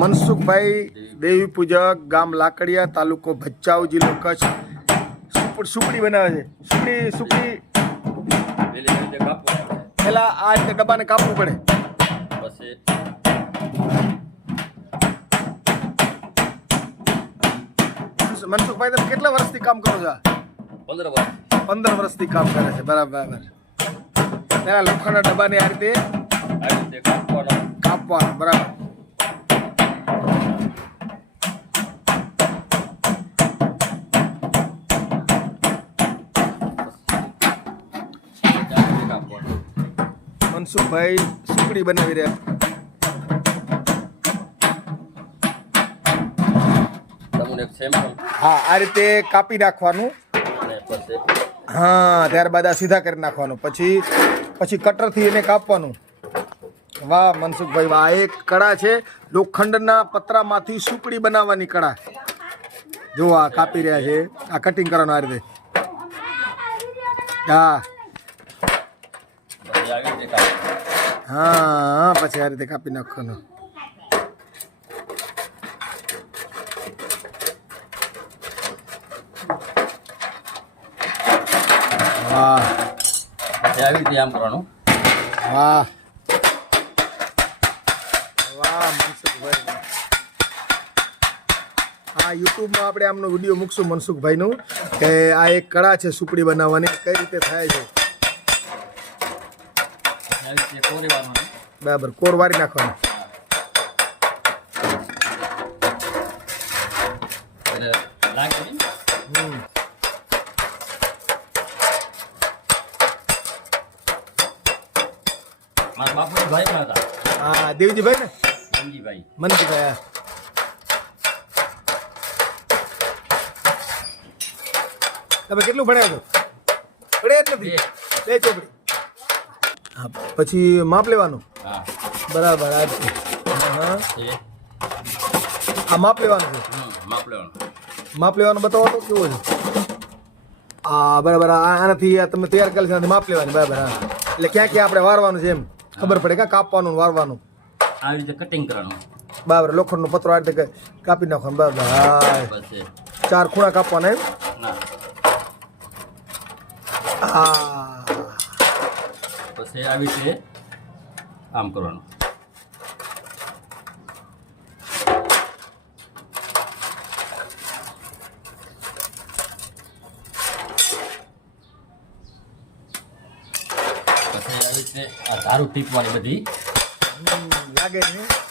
મનસુખભાઈ દેવી પૂજક ગામ લાકડિયા તાલુકો ભચાઉ જિલ્લો કચ્છ સુપડી બનાવે છે સુપડી પેલા આ રીતે ડબ્બાને કાપવું પડે પછી મનસુખભાઈ તમે કેટલા વર્ષથી કામ કરો છો 15 વર્ષથી કામ કરે છે બરાબર પેલા લોખંડના ડબ્બાને આ રીતે કાપવાનું બરાબર મનસુખભાઈ સુકડી બનાવી રહ્યા હા આ રીતે કાપી નાખવાનું હા ત્યારબાદ આ સીધા કરી નાખવાનું પછી કટરથી એને કાપવાનું વાહ મનસુખભાઈ વાહ એક કળા છે લોખંડના પતરામાંથી સુકડી બનાવવાની કળા જો આ કાપી રહ્યા છે આ કટિંગ કરવાનું આ રીતે હા હા પછી આ રીતે કાપી નાખવાનું વાહ આવી રીતે આમ કરવાનું વાહ વાહ મનસુખભાઈ હા યુટ્યુબમાં આપણે આમનો વિડીયો મૂકશું મનસુખભાઈનું કે આ એક કળા છે સુપડી બનાવવાની કઈ રીતે થાય છે બરાબર કોર વારી નાખવાનું હા દેવજીભાઈ ને મનજીભાઈ હા તમે કેટલું ભણ્યા છો ભણ્યા જ નથી બે ચોપડી હા પછી માપ લેવાનું બરાબર આ માપ લેવાનું છે માપ લેવાનું બતાવો તો કેવું છે હા બરાબર આનાથી તમે તૈયાર કરેલ છે માપ લેવાની બરાબર હા એટલે ક્યાં ક્યાં આપણે વારવાનું છે એમ ખબર પડે કે કાપવાનું વારવાનું આવી રીતે કટિંગ કરવાનું બરાબર લોખંડનો પતરો આ રીતે કાપી નાખવાનો બરાબર હા 4 ખૂણા કાપવાના એમ હા પછી આવી રીતે આમ કરવાનું પછી આવી રીતે આ ધારું ટીપવાની બધી લાગે ને